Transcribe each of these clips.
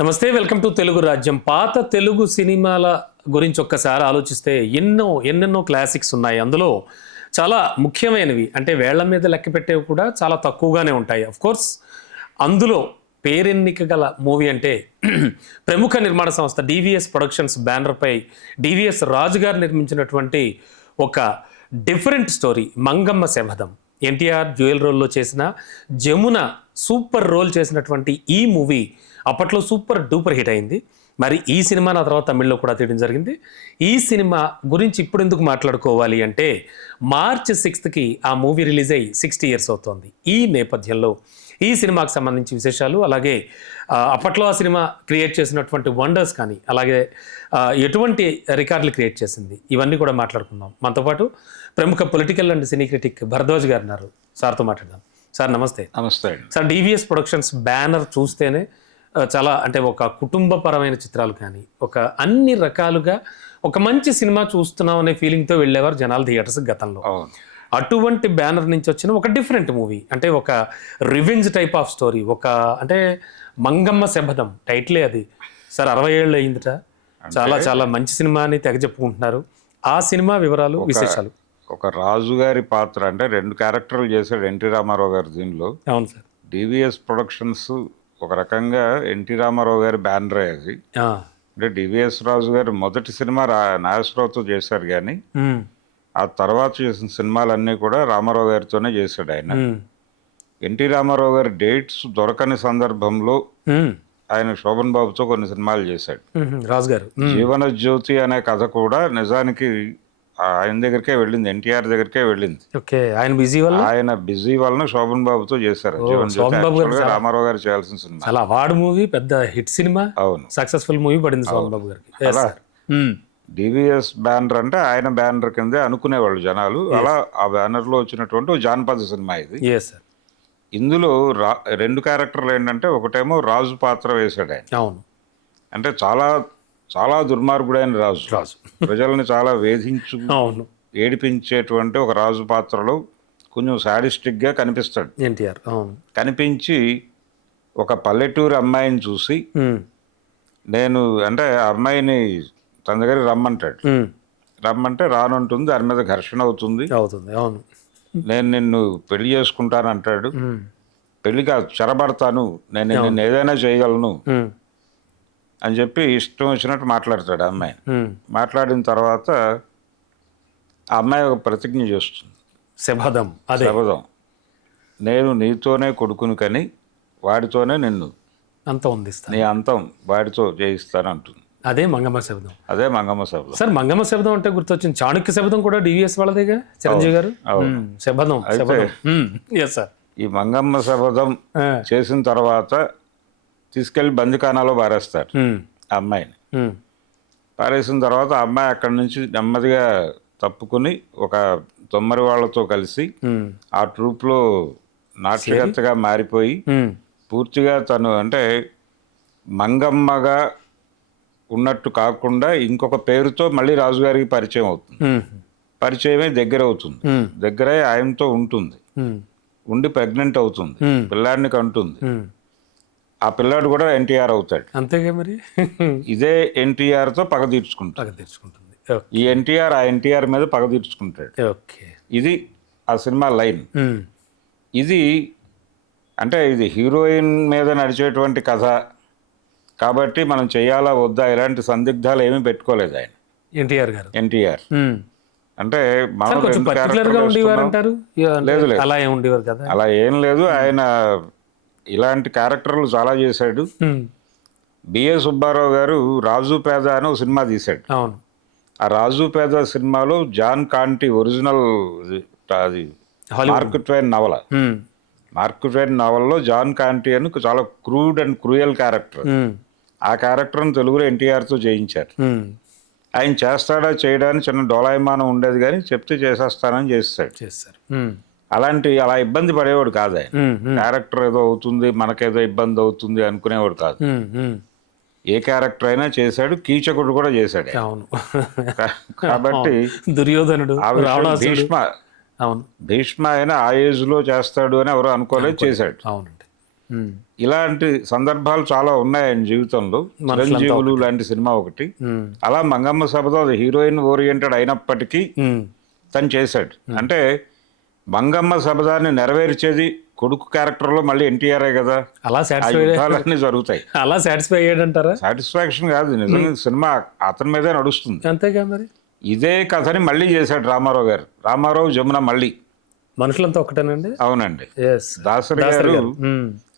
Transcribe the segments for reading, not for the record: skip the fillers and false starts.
నమస్తే, welcome to Telugu రాజ్యం. పాత తెలుగు సినిమాల గురించి ఒక్కసారి ఆలోచిస్తే ఎన్నెన్నో క్లాసిక్స్ ఉన్నాయి. అందులో చాలా ముఖ్యమైనవి అంటే వేళ్ల మీద లెక్క పెట్టేవి కూడా చాలా తక్కువగానే ఉంటాయి. కోర్స్ అందులో పేరెన్నిక గల మూవీ అంటే ప్రముఖ నిర్మాణ సంస్థ డివిఎస్ ప్రొడక్షన్స్ బ్యానర్పై డివిఎస్ రాజు గారు నిర్మించినటువంటి ఒక డిఫరెంట్ స్టోరీ మంగమ్మ శపథం. ఎన్టీఆర్ డ్యూయల్ రోల్లో చేసిన జమున సూపర్ రోల్ చేసినటువంటి ఈ మూవీ అప్పట్లో సూపర్ డూపర్ హిట్ అయింది. మరి ఈ సినిమా నా తర్వాత తమిళ్లో కూడా తీయడం జరిగింది. ఈ సినిమా గురించి ఇప్పుడు ఎందుకు మాట్లాడుకోవాలి అంటే మార్చ్ 6కి ఆ మూవీ రిలీజ్ అయ్యి 60 years అవుతోంది. ఈ నేపథ్యంలో ఈ సినిమాకి సంబంధించి విశేషాలు, అలాగే అప్పట్లో ఆ సినిమా క్రియేట్ చేసినటువంటి వండర్స్ కానీ, అలాగే ఎటువంటి రికార్డులు క్రియేట్ చేసింది, ఇవన్నీ కూడా మాట్లాడుకుందాం. మనతో పాటు ప్రముఖ political and cine critic Bharadwaj గారు ఉన్నారు. సార్తో మాట్లాడదాం. సార్ నమస్తే. నమస్తే సార్, డివిఎస్ ప్రొడక్షన్స్ బ్యానర్ చూస్తేనే చాలా అంటే ఒక కుటుంబపరమైన చిత్రాలు కానీ, ఒక అన్ని రకాలుగా ఒక మంచి సినిమా చూస్తున్నాం అనే ఫీలింగ్తో వెళ్ళేవారు జనాలు థియేటర్స్ గతంలో. అటువంటి బ్యానర్ నుంచి వచ్చిన ఒక డిఫరెంట్ మూవీ అంటే ఒక రివెంజ్ టైప్ ఆఫ్ స్టోరీ, ఒక అంటే మంగమ్మ శపథం టైటిలే అది. సార్ 60 ఏళ్ళు అయిందిట. చాలా చాలా మంచి సినిమా అని తెగ చెప్పుకుంటున్నారు. ఆ సినిమా వివరాలు, విశేషాలు. ఒక రాజు గారి పాత్ర అంటే 2 క్యారెక్టర్లు చేశాడు ఎన్టీ రామారావు గారు దీనిలో. అవును సార్. డివిఎస్ ప్రొడక్షన్స్ ఒక రకంగా ఎన్టీ రామారావు గారి బ్యానరే అది. అంటే డివిఎస్ రాజు గారు మొదటి సినిమా నాగేశ్వరరావుతో చేశారు, కానీ ఆ తర్వాత చేసిన సినిమాలన్నీ కూడా రామారావు గారితోనే చేశాడు ఆయన. ఎన్టీ రామారావు గారి డేట్స్ దొరకని సందర్భంలో ఆయన శోభన్ బాబుతో కొన్ని సినిమాలు చేశాడు. రాజు గారు జీవన జ్యోతి అనే కథ కూడా నిజానికి ఆయన దగ్గరికే వెళ్ళింది, ఎన్టీఆర్ దగ్గరికే వెళ్ళింది. ఆయన బిజీ వలన శోభన్ బాబుతో చేశారు. రామారావు గారు చేయాల్సిన సినిమా, చాలా అవార్డు మూవీ, పెద్ద హిట్ సినిమా, అవును, సక్సెస్ఫుల్ మూవీ పడింది శోభన్ బాబు గారికి. అలా డివిఎస్ బ్యానర్ అంటే ఆయన బ్యానర్ కిందే అనుకునేవాళ్ళు జనాలు. అలా ఆ బ్యానర్ లో వచ్చినటువంటి జానపద సినిమా ఇది. ఇందులో 2 క్యారెక్టర్లు ఏంటంటే, ఒకటేమో రాజు పాత్ర వేశాడు ఆయన. అవును, అంటే చాలా చాలా దుర్మార్గుడైన రాజు, ప్రజల్ని చాలా వేధించు ఏడిపించేటువంటి ఒక రాజు పాత్రలో కొంచెం సాడిస్టిక్ గా కనిపిస్తాడు ఎన్టీఆర్. కనిపించి ఒక పల్లెటూరు అమ్మాయిని చూసి, నేను అంటే ఆ అమ్మాయిని తన దగ్గర రమ్మంటాడు. రమ్మంటే రానుంటుంది, దాని మీద ఘర్షణ అవుతుంది. నేను నిన్ను పెళ్లి చేసుకుంటానంటాడు. పెళ్లి కాదు, చెరబడతాను, నేను నిన్ను ఏదైనా చేయగలను అని చెప్పి ఇష్టం వచ్చినట్టు మాట్లాడతాడు ఆ అమ్మాయి. మాట్లాడిన తర్వాత ఆ అమ్మాయి ఒక ప్రతిజ్ఞ చేస్తుంది, శపథం. నేను నీతోనే కొడుకుని కని వాడితోనే నిన్ను నీ అంతం వాడితో చేయిస్తాను అంటుంది. అదే మంగమ్మ శపథం. అదే మంగమ్మ శపథం. సార్, మంగమ్మ శపథం అంటే గుర్తొచ్చింది చాణక్య శపథం కూడా డివిఎస్ వాళ్ళదేగా, చిరంజీవి గారు. శపథం. ఈ మంగమ్మ శపథం చేసిన తర్వాత తీసుకెళ్లి బందిఖానాలో పారేస్తారు ఆ అమ్మాయిని. పారేసిన తర్వాత ఆ అమ్మాయి అక్కడి నుంచి నెమ్మదిగా తప్పుకుని ఒక తొమ్మరి వాళ్ళతో కలిసి ఆ ట్రూప్లో నాట్యగత్తగా మారిపోయి పూర్తిగా తను అంటే మంగమ్మగా ఉన్నట్టు కాకుండా ఇంకొక పేరుతో మళ్ళీ రాజుగారికి పరిచయం అవుతుంది. పరిచయమే దగ్గర అవుతుంది. దగ్గరే ఆయనతో ఉంటుంది. ఉండి ప్రెగ్నెంట్ అవుతుంది, పిల్లాడిని కంటుంది. ఆ పిల్లాడు కూడా ఎన్టీఆర్ అవుతాడు. అంతేగా మరి. ఇదే ఎన్టీఆర్ తో పగ తీర్చుకుంటుంది. ఈ ఎన్టీఆర్ ఆ ఎన్టీఆర్ మీద పగ తీర్చుకుంటాడు. ఇది ఆ సినిమా లైన్. ఇది అంటే ఇది హీరోయిన్ మీద నడిచేటువంటి కథ కాబట్టి మనం చేయాలా వద్దా ఇలాంటి సందిగ్ధాలు ఏమీ పెట్టుకోలేదు ఆయన, ఎన్టీఆర్ గారు. ఎన్టీఆర్ అంటే మనం లేదు అలా ఏం లేదు. ఆయన ఇలాంటి క్యారెక్టర్లు చాలా చేశాడు. బిఏ సుబ్బారావు గారు రాజు పేద అని ఒక సినిమా తీశాడు. ఆ రాజు పేద సినిమాలో జాన్ కాంటీ ఒరిజినల్ అది మార్క్ ట్వైన్ నవల. మార్క్ ట్వైన్ నవల్లో జాన్ కాంటీ అని చాలా క్రూడ్ అండ్ క్రూయల్ క్యారెక్టర్. ఆ క్యారెక్టర్ని తెలుగులో ఎన్టీఆర్తో చేయించారు. ఆయన చేస్తాడా చేయడానికి చిన్న డోలాయమానం ఉండేది, కానీ చెప్తే చేసేస్తానని చేస్తారు. అలా ఇబ్బంది పడేవాడు కాదు ఆయన. క్యారెక్టర్ ఏదో అవుతుంది, మనకేదో ఇబ్బంది అవుతుంది అనుకునేవాడు కాదు. ఏ క్యారెక్టర్ అయినా చేశాడు. కీచకుడు కూడా చేశాడు. కాబట్టి దుర్యోధనుడు, భీష్మ అయినా ఆ ఏజ్ లో చేస్తాడు అని ఎవరు అనుకోలేదు, చేశాడు. ఉమ్, ఇలాంటి సందర్భాలు చాలా ఉన్నాయి ఆయన జీవితంలో. చిరంజీవులు లాంటి సినిమా ఒకటి. ఉమ్, అలా మంగమ్మ సభతో అది హీరోయిన్ ఓరియంటెడ్ అయినప్పటికీ ఉమ్. తను చేశాడు. అంటే మంగమ్మ సబదాన్ని నెరవేర్చేది కొడుకు క్యారెక్టర్లో మళ్ళీ ఎన్టీఆర్ఏ కదా. అలా ఆ సాటిస్ఫై యుద్ధాలన్నీ జరుగుతాయి. అలా సాటిస్ఫై అయ్యాడంటారా? సాటిస్ఫాక్షన్ కాదు, నిజంగా సినిమా అతని మీదే నడుస్తుంది. అంతేగా మరి. ఇదే కథని మళ్ళీ చేశాడు రామారావు గారు. రామారావు జమున మళ్ళీ. మనుషులంతా ఒకటేనండి. అవునండి. ఎస్. దాసరి గారు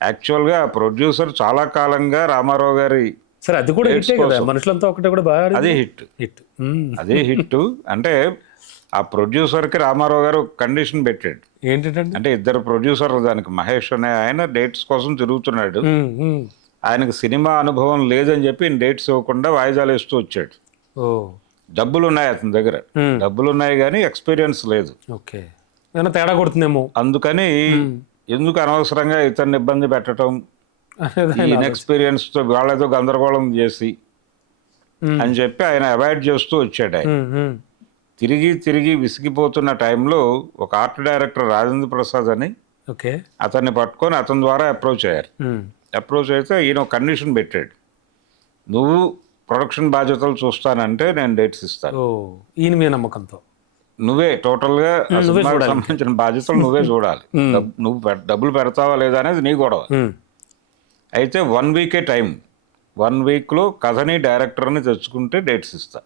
యాక్చువల్గా ప్రొడ్యూసర్ చాలా కాలంగా రామారావు గారి. సరే, అది కూడా హిట్టే కదా. మనుషులంతా ఒకటే కూడా బాగా అదే హిట్. హిట్. అదే హిట్. అంటే ఆ ప్రొడ్యూసర్కి రామారావు గారు కండిషన్ పెట్టాడు. ఏంటంటే అంటే ఇద్దరు ప్రొడ్యూసర్లు, దానికి మహేష్ అనే ఆయన డేట్స్ కోసం తిరుగుతున్నాడు. ఆయనకు సినిమా అనుభవం లేదని చెప్పి డేట్స్ ఇవ్వకుండా వాయిదాలు వేస్తూ వచ్చాడు. ఓ, డబ్బులు ఉన్నాయి అతని దగ్గర, డబ్బులు ఉన్నాయి కానీ ఎక్స్పీరియన్స్ లేదు. ఓకే, ఏమైనా తేడా కొడుతుందేమో అందుకని ఎందుకు అనవసరంగా ఇతన్ని ఇబ్బంది పెట్టడం, ఈ ఇన్ఎక్స్పీరియన్స్ తో వాళ్ళతో గందరగోళం చేసి అని చెప్పి ఆయన అవాయిడ్ చేస్తూ వచ్చాడు. ఆయన తిరిగి తిరిగి విసిగిపోతున్న టైంలో ఒక ఆర్ట్ డైరెక్టర్ రాజేంద్ర ప్రసాద్ అని ఓకే అతన్ని పట్టుకొని అతని ద్వారా అప్రోచ్ అయ్యారు. అప్రోచ్ అయితే ఈయన కండిషన్ పెట్టాడు, నువ్వు ప్రొడక్షన్ బాధ్యతలు చూస్తానంటే నేను డేట్స్ ఇస్తాను. ఓ, ఈయన మీ నమ్మకంతో నువ్వే టోటల్గా సినిమాకి సంబంధించిన బాధ్యతలు నువ్వే చూడాలి. నువ్వు డబ్బులు పెడతావా లేదా అనేది నీ గొడవ. అయితే 1 వీకే టైం, 1 వీక్లో కథని డైరెక్టర్ని తెచ్చుకుంటే డేట్స్ ఇస్తా.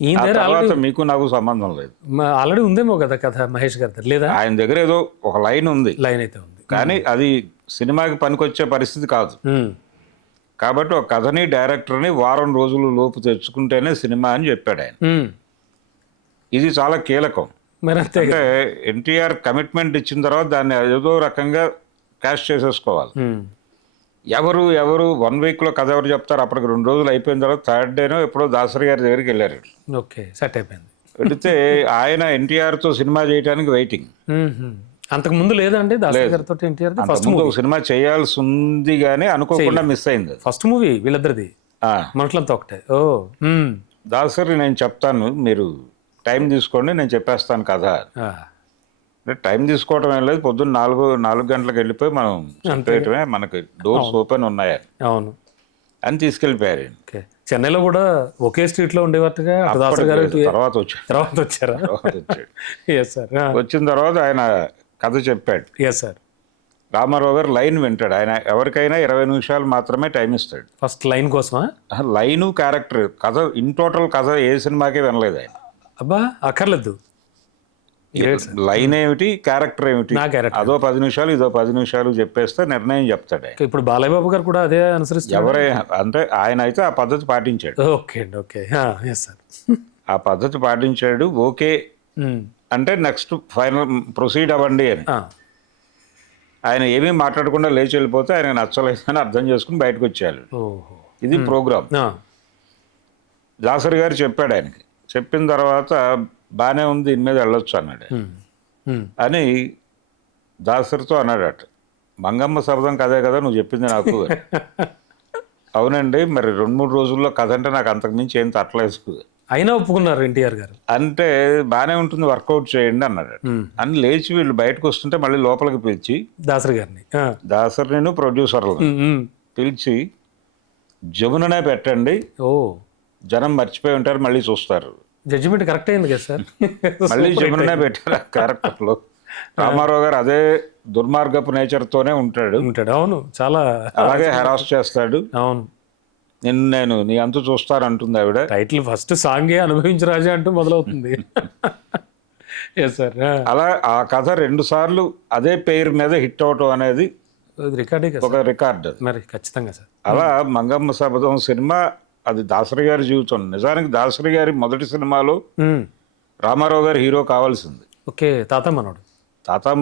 ఈయన ఆ దగ్గర తర్వాత మీకు నాకు సంబంధం లేదు. ఆల్రెడీ ఉందేమో కదా కథ మహేష్ గారి దగ్గర, లేదా? ఆయన దగ్గర ఏదో ఒక లైన్ ఉంది, లైన్ అయితే ఉంది, కానీ అది సినిమాకి పనికొచ్చే పరిస్థితి కాదు. కాబట్టి ఒక కథని డైరెక్టర్ని వారం రోజుల లోపు తెచ్చుకుంటేనే సినిమా అని చెప్పాడు ఆయన. ఇది చాలా కీలకం. మరి అంతే. అంటే ఎన్టీఆర్ కమిట్మెంట్ ఇచ్చిన తర్వాత దాన్ని ఏదో రకంగా క్యాష్ చేసేసుకోవాలి. ఎవరు 1 వీక్లో కథ ఎవరు చెప్తారు? అప్పటికి 2 రోజులు అయిపోయిన తర్వాత థర్డ్ డేనో ఎప్పుడో దాసరి గారి దగ్గరికి వెళ్ళారు. ఓకే, సెట్ అయిపోయింది. వెళితే ఆయన ఎన్టీఆర్తో సినిమా చేయడానికి వెయిటింగ్. అంతకు ముందు లేదండి దాసరి గారితో ఎన్టీఆర్ ఫస్ట్ ముందు ఒక సినిమా చేయాల్సి ఉంది కానీ అనుకోకుండా మిస్ అయింది. ఫస్ట్ మూవీ వీళ్ళిద్దరిది, మనుషులంతా ఒకటే. ఓ, దాసరి నేను చెప్తాను, మీరు టైం తీసుకోండి, నేను చెప్పేస్తాను కదా. అంటే టైం తీసుకోవటం ఏం లేదు, పొద్దున్న 4 గంటలకు వెళ్ళిపోయి మనం చెప్పేయటమే, మనకి డోర్స్ ఓపెన్ ఉన్నాయా అవును అని తీసుకెళ్ళిపోయారు. ఓకే, చెన్నైలో కూడా ఒకే స్ట్రీట్ లో ఉండేవారుగా దాసరి గారు తర్వాత వచ్చారా? Yes sir. వచ్చిన తర్వాత ఆయన కథ చెప్పాడు. Yes sir. రామారావు గారు లైన్ వింటాడు. ఆయన ఎవరికైనా 20 నిమిషాలు మాత్రమే టైం ఇస్తాడు. ఫస్ట్ లైన్ కోసమా? లైను, క్యారెక్టర్, కథ ఇన్ టోటల్ కథ ఏ సినిమాకే వినలేదు ఆయన. అబ్బా, అక్కర్లేదు. లైన్ ఏమిటి, క్యారెక్టర్ ఏమిటి, అదో 10 నిమిషాలు ఇదో 10 నిమిషాలు చెప్పేస్తే నిర్ణయం చెప్తాడు ఆయన. ఇప్పుడు బాలయ్య బాబు గారు కూడా అదే అనుసరిస్తారు. ఎవరైనా అంటే ఆయన అయితే ఆ పద్ధతి పాటించాడు. ఓకే అండి, ఓకే. ఎస్ సార్, ఆ పద్ధతి పాటించాడు. ఓకే అంటే నెక్స్ట్ ఫైనల్ ప్రొసీడ్ అవ్వండి అని. ఆయన ఏమీ మాట్లాడకుండా లేచి వెళ్ళిపోతే ఆయన నచ్చలేదని అర్థం చేసుకుని బయటకు వచ్చేయాలి. ఇది ప్రోగ్రామ్. దాసరి గారు చెప్పాడు ఆయనకి. చెప్పిన తర్వాత బాగానే ఉంది, దీని మీద వెళ్ళొచ్చు అన్నాడు అని దాసరితో అన్నాడట. మంగమ్మ శబ్దం కదే కదా నువ్వు చెప్పింది నాకు. అవునండి, మరి 2-3 రోజుల్లో కథ అంటే నాకు అంతకుమించి ఏం తట్టలేదు. అయినా ఒప్పుకున్నారు ఎన్టీఆర్ గారు. అంటే బాగానే ఉంటుంది, వర్కౌట్ చేయండి అన్నాడు. అని లేచి వీళ్ళు బయటకు వస్తుంటే మళ్ళీ లోపలికి పిలిచి దాసరిని ప్రొడ్యూసర్లు పిలిచి జముననే పెట్టండి, జనం మర్చిపోయి ఉంటారు, మళ్ళీ చూస్తారు. జడ్జిమెంట్ కరెక్ట్ అయింది కదా సార్. మళ్ళీ జముననే పెట్టారు క్యారెక్టర్లో. రామారావు గారు అదే దుర్మార్గపు నేచర్తోనే ఉంటాడు. అవును, చాలా అలాగే హెరాస్ చేస్తాడు. అవును, నేను నీ అంతు చూస్తాను అంటుంది ఆవిడ. టైటిల్ ఫస్ట్ సాంగే అనుభవించు రాజా అంటూ మొదలవుతుంది. అలా ఆ కథ 2 సార్లు అదే పేరు మీద హిట్ అవటం అనేది ఒక రికార్డ్. మరి ఖచ్చితంగా సార్. అలా మంగమ్మ శబదం సినిమా అది దాసరి గారి జీవితం. నిజానికి దాసరి గారి మొదటి సినిమాలో రామారావు గారు హీరో కావాల్సింది. ఓకే, తాత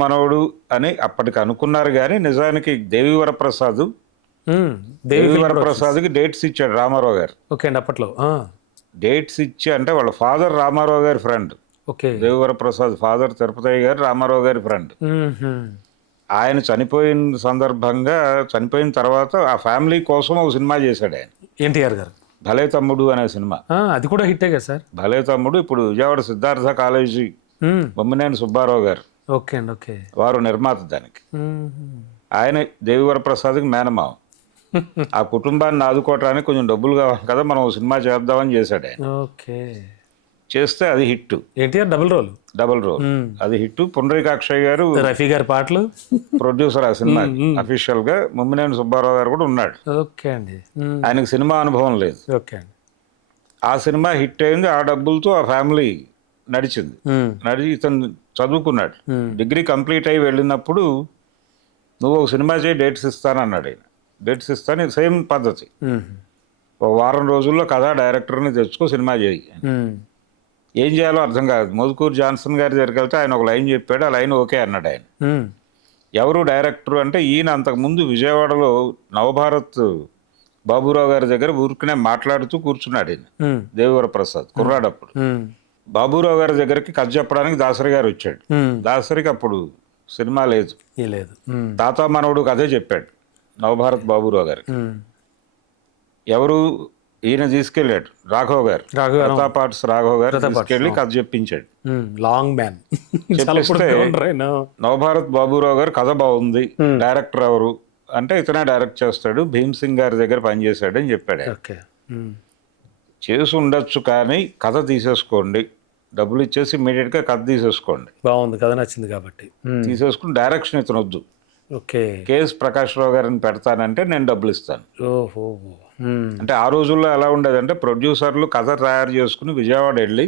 మనవడు అని అప్పటికి అనుకున్నారు. కానీ నిజానికి దేవివరప్రసాద్కి డేట్స్ ఇచ్చాడు రామారావు గారు. ఓకే అండి, అప్పట్లో డేట్స్ ఇచ్చి, అంటే వాళ్ళ ఫాదర్ రామారావు గారి friend. Okay, Devivaraprasad father Tirupathaiah గారు రామారావు గారి ఫ్రెండ్. ఆయన చనిపోయిన తర్వాత ఆ ఫ్యామిలీ కోసం ఒక సినిమా చేశాడు ఆయన, ఎన్టీఆర్ గారు. భలే తమ్ముడు అనే సినిమా. అది కూడా హిట్టే కదా సార్. భలే తమ్ముడు ఇప్పుడు విజయవాడ సిద్ధార్థ కాలేజీ బొమ్మినేని సుబ్బారావు గారు ఓకే అండి, ఓకే, వారు నిర్మాత దానికి. ఆయన దేవివర ప్రసాద్కి మేనమావ. ఆ కుటుంబాన్ని ఆదుకోవటానికి కొంచెం డబ్బులు కావాలి కదా, మనం ఓ సినిమా చేద్దామని చేశాడు ఆయన. ఓకే. చేస్తే అది హిట్, ఎన్టీఆర్ డబుల్ రోల్. అది హిట్. పుండరీకాక్షయ్య గారు రఫీ గారి పాటలు, ప్రొడ్యూసర్ ఆ సినిమా అఫీషియల్ గా. ముమ్మినేని సుబ్బారావు గారు కూడా ఉన్నాడు. ఓకే అండి. ఆయనకు సినిమా అనుభవం లేదు. ఓకే అండి. ఆ సినిమా హిట్ అయింది. ఆ డబ్బులతో ఆ ఫ్యామిలీ నడిచింది. నడిచి ఇతను చదువుకున్నాడు. డిగ్రీ కంప్లీట్ అయ్యి వెళ్ళినప్పుడు నువ్వు ఒక సినిమా చేయి, డేట్స్ ఇస్తాను అన్నాడు ఆయన. డేట్స్ ఇస్తాను, సేమ్ పద్ధతి. ఒక వారం రోజుల్లో కథ డైరెక్టర్ని తెచ్చుకో, సినిమా చేయి. ఏం చేయాలో అర్థం కాదు. మోదుకూరు జాన్సన్ గారి దగ్గరికి వెళ్తే ఆయన ఒక లైన్ చెప్పాడు, ఆ లైన్ ఓకే అన్నాడు ఆయన. ఎవరు డైరెక్టర్ అంటే ఈయన అంతకుముందు విజయవాడలో నవభారత్ బాబురావు గారి దగ్గర ఊరికనే మాట్లాడుతూ కూర్చున్నాడు ఈయన, దేవివర ప్రసాద్ కుర్రాడప్పుడు. బాబురావు గారి దగ్గరికి కథ చెప్పడానికి దాసరి గారు వచ్చాడు. దాసరికి అప్పుడు సినిమా లేదు. తాత మనవడు కథే చెప్పాడు నవభారత్ బాబురావు గారికి. ఎవరు ఈయన తీసుకెళ్ళాడు, రాఘవ్ గారు, ప్రతాప్ ఆర్ట్స్ రాఘవ్ గారు తీసుకెళ్ళి కథ చెప్పించాడు. Long man. చెప్పిస్తే నవభారత్ బాబురావు గారు కథ బాగుంది, డైరెక్టర్ ఎవరు అంటే ఇతనే డైరెక్ట్ చేస్తాడు, భీమ్ సింగ్ గారి దగ్గర పనిచేశాడు అని చెప్పాడు. చేసి ఉండొచ్చు కానీ కథ తీసేసుకోండి, డబ్బులు ఇచ్చేసి ఇమీడియట్గా కథ తీసేసుకోండి. బాగుంది, కథ నచ్చింది కాబట్టి తీసేసుకుని డైరెక్షన్ ఇతను వద్దు, ఓకే, కేఎస్ ప్రకాష్ రావు గారిని పెడతానంటే నేను డబ్బులు ఇస్తాను. ఓహో. అంటే ఆ రోజుల్లో ఎలా ఉండేదంటే ప్రొడ్యూసర్లు కథ తయారు చేసుకుని విజయవాడ వెళ్ళి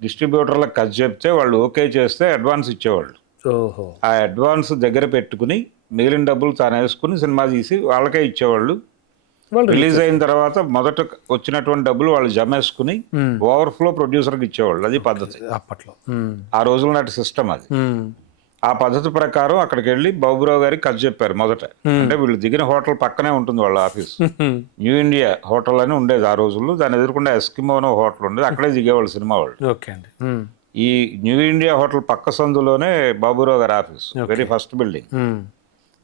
డిస్ట్రిబ్యూటర్లకు కథ చెప్తే వాళ్ళు ఓకే చేస్తే అడ్వాన్స్ ఇచ్చేవాళ్ళు. ఓహో. ఆ అడ్వాన్స్ దగ్గర పెట్టుకుని మిగిలిన డబ్బులు తాను వేసుకుని సినిమా తీసి వాళ్ళకే ఇచ్చేవాళ్ళు. రిలీజ్ అయిన తర్వాత మొదట వచ్చినటువంటి డబ్బులు వాళ్ళు జమేసుకుని ఓవర్ఫ్లో ప్రొడ్యూసర్కి ఇచ్చేవాళ్ళు. అది పద్ధతి అప్పట్లో, ఆ రోజుల నాటి సిస్టమ్ అది. ఆ పద్ధతి ప్రకారం అక్కడికి వెళ్ళి బాబురావు గారికి కథ చెప్పారు మొదట. అంటే వీళ్ళు దిగిన హోటల్ పక్కనే ఉంటుంది వాళ్ళ ఆఫీస్. న్యూ ఇండియా హోటల్ అని ఉండేది ఆ రోజుల్లో. దాని ఎదురుకుండా ఎస్కిమోనో హోటల్ ఉండేది, అక్కడే దిగేవాళ్ళు సినిమా వాళ్ళు. ఈ న్యూ ఇండియా హోటల్ పక్క సందులోనే బాబురావు గారి ఆఫీస్, వెరీ ఫస్ట్ బిల్డింగ్.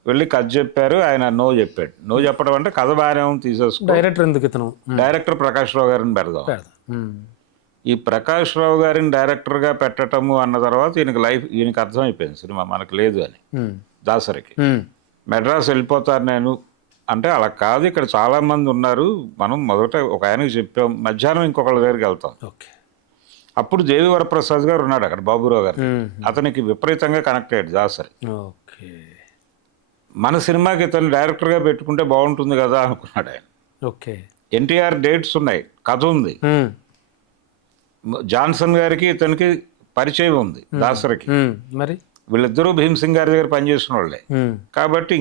వెళ్ళి కథ చెప్పారు, ఆయన నో చెప్పాడు. నో చెప్పడం అంటే కథ బాగానే ఉంది, తీసేసుకో, డైరెక్టర్ ఎందుకు ఇతను, డైరెక్టర్ ప్రకాష్ రావు గారిని పెడదాం. ఈ ప్రకాష్ రావు గారిని డైరెక్టర్గా పెట్టటము అన్న తర్వాత ఈయనకి అర్థమైపోయింది సినిమా మనకు లేదు అని. దాసరికి మెడ్రాస్ వెళ్ళిపోతాను నేను అంటే, అలా కాదు, ఇక్కడ చాలా మంది ఉన్నారు, మనం మొదట ఒక ఆయనకి చెప్పాం, మధ్యాహ్నం ఇంకొకళ్ళ దగ్గరికి వెళ్తాం. అప్పుడు దేవివర ప్రసాద్ గారు ఉన్నాడు అక్కడ, బాబురావు గారు. అతనికి విపరీతంగా కనెక్ట్ అయ్యాడు దాసరి. మన సినిమాకి ఇతను డైరెక్టర్గా పెట్టుకుంటే బాగుంటుంది కదా అనుకున్నాడు ఆయన. ఎన్టీఆర్ డేట్స్ ఉన్నాయి, కథ ఉంది, జాన్సన్ గారికి ఇతనికి పరిచయం ఉంది దాసరికి. మరి వీళ్ళిద్దరూ భీమ్ సింగ్ గారి దగ్గర పనిచేసిన వాళ్ళే కాబట్టి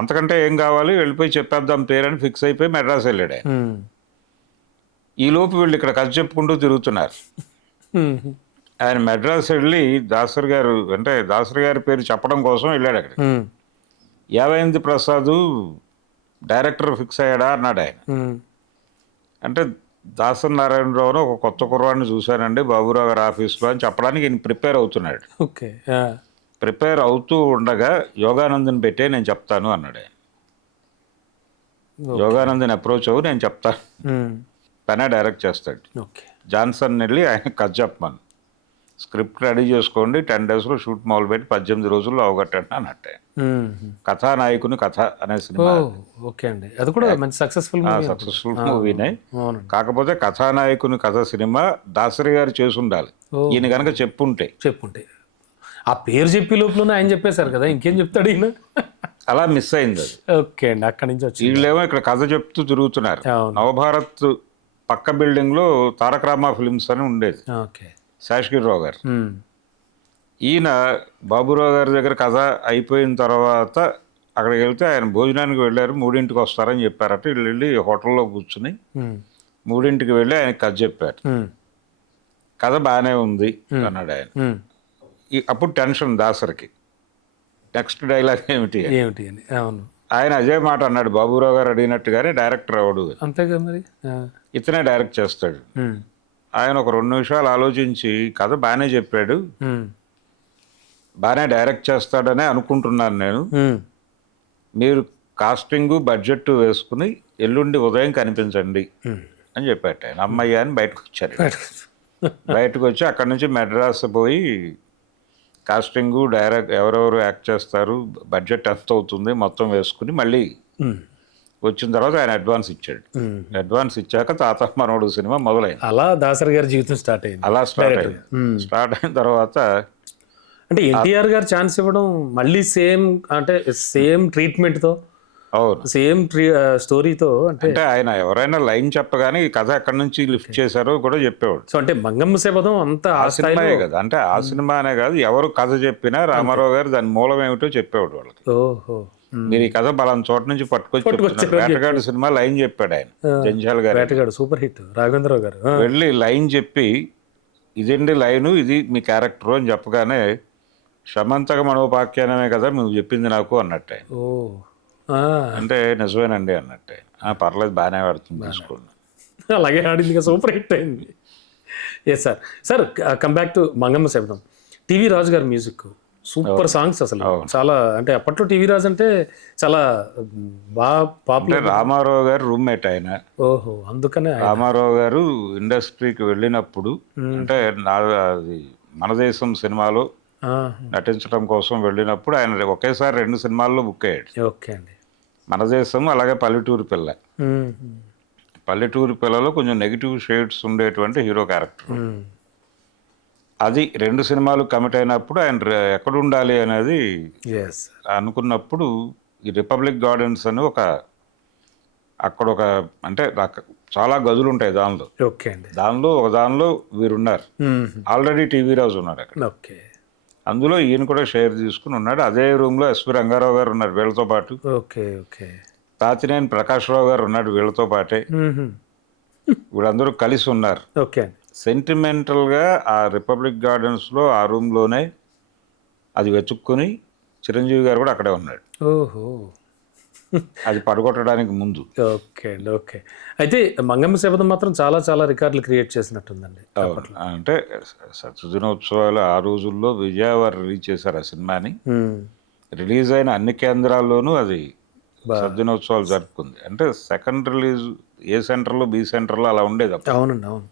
అంతకంటే ఏం కావాలి, వెళ్ళిపోయి చెప్పేద్దాం పేరని ఫిక్స్ అయిపోయి మెడ్రాస్ వెళ్ళాడు ఆయన. ఈ లోపు వీళ్ళు ఇక్కడ కథ చెప్పుకుంటూ తిరుగుతున్నారు. ఆయన మెడ్రాస్ వెళ్ళి దాసరి గారి పేరు చెప్పడం కోసం వెళ్ళాడు అక్కడ. ఏమైంది ప్రసాద్, డైరెక్టర్ ఫిక్స్ అయ్యాడా అన్నాడు ఆయన. అంటే దాసరి నారాయణరావును ఒక కొత్త కుర్రాడిని చూశానండి బాబురావు గారి ఆఫీస్లో అని చెప్పడానికి ఈయన ప్రిపేర్ అవుతున్నాడు. ప్రిపేర్ అవుతూ ఉండగా యోగానందని పెట్టే నేను చెప్తాను అన్నాడు ఆయన. యోగానందని అప్రోచ్ అవ్వు, నేను చెప్తాను, తనే డైరెక్ట్ చేస్తాడు. జాన్సన్ వెళ్ళి ఆయన కథ చెప్పమను, స్క్రిప్ట్ రెడీ చేసుకోండి, 10 daysలో షూట్ మొదలు పెట్టి 18 రోజుల్లో అవగట్టండి అన్నట్టే. కథానాయకుని కథ అనే సినిమా సక్సెస్ఫుల్ మూవీనే. కాకపోతే కథానాయకుని కథ సినిమా దాసరి గారు చేసి ఉండాలి, ఈయన కనుక చెప్పుంటే ఆ పేరు చెప్పి లోపల ఆయన చెప్పేశారు కదా, ఇంకేం చెప్తాడు ఈయన. అలా మిస్ అయింది అది. ఓకే అండి, అక్కడి నుంచి వచ్చి వీళ్ళేమో ఇక్కడ కథ చెప్తూ తిరుగుతున్నారు. నవభారత్ పక్క బిల్డింగ్ లో తారక రామ ఫిల్మ్స్ అని ఉండేది, శేషగిరిరావు గారు. ఈయన బాబురావు గారి దగ్గర కథ అయిపోయిన తర్వాత అక్కడికి వెళ్తే ఆయన భోజనానికి వెళ్ళారు, 3ంటికి వస్తారని చెప్పారట. వీళ్ళు వెళ్ళి హోటల్లో కూర్చుని 3ంటికి వెళ్ళి ఆయన కథ చెప్పారు. కథ బాగానే ఉంది అన్నాడు ఆయన. అప్పుడు టెన్షన్ దాసరికి, నెక్స్ట్ డైలాగ్ ఏమిటి అని. ఆయన అదే మాట అన్నాడు, బాబురావు గారు అడిగినట్టుగానే డైరెక్టర్ అవడు, అంతేగా మరి, ఇతనే డైరెక్ట్ చేస్తాడు. ఆయన ఒక 2 నిమిషాలు ఆలోచించి కథ బాగానే చెప్పాడు, బాగానే డైరెక్ట్ చేస్తాడనే అనుకుంటున్నాను నేను, మీరు కాస్టింగ్ బడ్జెట్ వేసుకుని ఎల్లుండి ఉదయం కనిపించండి అని చెప్పాడు ఆయన. అమ్మయ్య అని బయటకు వచ్చారు. బయటకు వచ్చి అక్కడి నుంచి మెడ్రాస్ పోయి కాస్టింగ్ డైరెక్ట్ ఎవరెవరు యాక్ట్ చేస్తారు, బడ్జెట్ ఎంత అవుతుంది మొత్తం వేసుకుని మళ్ళీ వచ్చిన తర్వాత ఆయన అడ్వాన్స్ ఇచ్చాడు. అడ్వాన్స్ ఇచ్చాక తాత మనోడు సినిమా మొదలైంది. అలా దాసరి గారి జీవితం స్టార్ట్ అయింది. అలా స్టార్ట్ అయింది. స్టార్ట్ అయిన తర్వాత అంటే ఎన్టీఆర్ గారు ఛాన్స్ ఇవ్వడం మళ్ళీ సేమ్, అంటే సేమ్ ట్రీట్మెంట్తో, అవును, సేమ్ స్టోరీతో. అంటే ఆయన ఎవరైనా లైన్ చెప్పగానే ఈ కథ ఎక్కడి నుంచి లిఫ్ట్ చేశారో కూడా చెప్పేవాడు. సో అంటే మంగమ్మ శపథం అంతా ఆ సినిమాయే కదా, అంటే ఆ సినిమానే కాదు, ఎవరు కథ చెప్పినా రామారావు గారు దాని మూలం ఏమిటో చెప్పేవాడు వాళ్ళకి. ఓహో, మీరు ఈ కథ బలాన్ చోట నుంచి పట్టుకొచ్చి వేటగాడు సినిమా లైన్ చెప్పాడు ఆయన, జంజాల్ గారు. వేటగాడు సూపర్ హిట్, రాఘవేంద్రరావు గారు వెళ్ళి లైన్ చెప్పి ఇదండి లైను, ఇది మీ క్యారెక్టర్ అని చెప్పగానే శమంతక మనోపాఖ్యానమే కదా నువ్వు చెప్పింది నాకు అన్నట్టు ఆయన. ఓ, అంటే నిజమేనండి అన్నట్టు ఆయన. పర్లేదు బాగానే ఆడుతుంది తీసుకోండి. అలాగే ఆడింది, సూపర్ హిట్ అయింది. Yes sir. Sir come back to Mangamma Shabdham. TV రాజు గారి మ్యూజిక్ సూపర్ సాంగ్స్ అసలు చాలా, అంటే అప్పట్లో టీవీ రాజు అంటే చాలా బాగా పాపులర్. రామారావు గారు రూమ్మేట్ ఆయన. ఓహో, అందుకనే రామారావు గారు ఇండస్ట్రీకి వెళ్ళినప్పుడు, అంటే అది మన దేశం సినిమాలో నటించడం కోసం వెళ్ళినప్పుడు ఆయన ఒకేసారి 2 సినిమాల్లో బుక్ అయ్యాడు. ఓకే అండి. మన దేశం, అలాగే పల్లెటూరు పిల్ల. పల్లెటూరు పిల్లలో కొంచెం నెగిటివ్ షేడ్స్ ఉండేటువంటి హీరో క్యారెక్టర్. అది 2 సినిమాలు కమిట్ అయినప్పుడు ఆయన ఎక్కడ ఉండాలి అనేది అనుకున్నప్పుడు ఈ రిపబ్లిక్ గార్డెన్స్ అని అక్కడ ఒక అంటే చాలా గదులు ఉంటాయి దానిలో. ఓకే అండి. దానిలో వీరున్నారు, ఆల్రెడీ టీవీ రాజు ఉన్నారు అక్కడ. ఓకే. అందులో ఈయన కూడా షేర్ తీసుకుని ఉన్నాడు. అదే రూమ్లో ఎస్వి రంగారావు గారు ఉన్నారు వీళ్ళతో పాటు. Okay okay. తాతినేని ప్రకాశ్రావు గారు ఉన్నాడు వీళ్ళతో పాటే. వీళ్ళందరూ కలిసి ఉన్నారు. ఓకే. సెంటిమెంటల్గా ఆ రిపబ్లిక్ గార్డెన్స్లో ఆ రూమ్లోనే అది వెతుక్కుని చిరంజీవి గారు కూడా అక్కడే ఉన్నాడు. ఓహో, అది పడగొట్టడానికి ముందు. ఓకే అండి. ఓకే. అయితే మంగమ్మ శపథం మాత్రం చాలా చాలా రికార్డులు క్రియేట్ చేసినట్టుందండి. అంటే శతదినోత్సవాలు ఆ రోజుల్లో విజయవాడ రిలీజ్ చేశారు ఆ సినిమాని. రిలీజ్ అయిన అన్ని కేంద్రాల్లోనూ అది శతదినోత్సవాలు జరుపుకుంది. అంటే సెకండ్ రిలీజ్ ఏ సెంటర్లో బి సెంటర్లో అలా ఉండేది. అవునండి, అవును.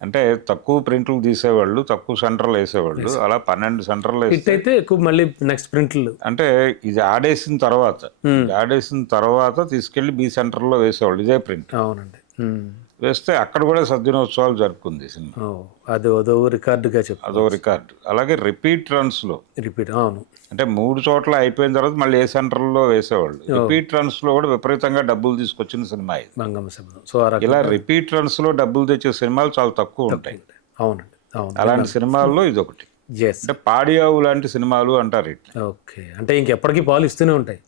అంటే తక్కువ ప్రింట్లు తీసేవాళ్ళు, తక్కువ సెంటర్లు వేసేవాళ్ళు. అలా 12 సెంటర్లు అయితే ఎక్కువ మళ్ళీ నెక్స్ట్ ప్రింట్లు. అంటే ఇది ఆడేసిన తర్వాత తీసుకెళ్లి బి సెంటర్లో వేసేవాళ్ళు ఇదే ప్రింట్. అవునండి. వేస్తే అక్కడ కూడా సద్దినోత్సవాలు జరుపుకుంది సినిమా. అదో రికార్డుగా చెప్పారు. అదో రికార్డు. అలాగే రిపీట్ రన్స్లో, అవును, అంటే 3 చోట్ల అయిపోయిన తర్వాత మళ్ళీ ఏ సెంటర్లో వేసేవాళ్ళు. రిపీట్ రన్స్లో కూడా విపరీతంగా డబ్బులు తీసుకొచ్చిన సినిమా ఇది మంగమ్మ శపథం. సో ఇలా రిపీట్ రన్స్లో డబ్బులు తెచ్చే సినిమాలు చాలా తక్కువ ఉంటాయి. అవునండి, అవును. అలాంటి సినిమాల్లో ఇదొకటి. అంటే పాడియావు లాంటి సినిమాలు అంటారు ఇట్లా. ఓకే, అంటే ఇంకెప్పటికీ పాలు ఇస్తూనే ఉంటాయి.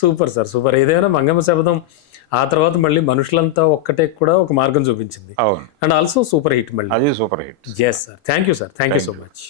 Super sir, super. ఏదైనా మంగమ్మ శపథం ఆ తర్వాత మళ్ళీ మనుషులంతా ఒక్కటే కూడా ఒక మార్గం చూపించింది. అవును. అండ్ ఆల్సో సూపర్ హిట్ మళ్ళీ. అది super hit. Yes sir. Thank you sir. Thank you so much.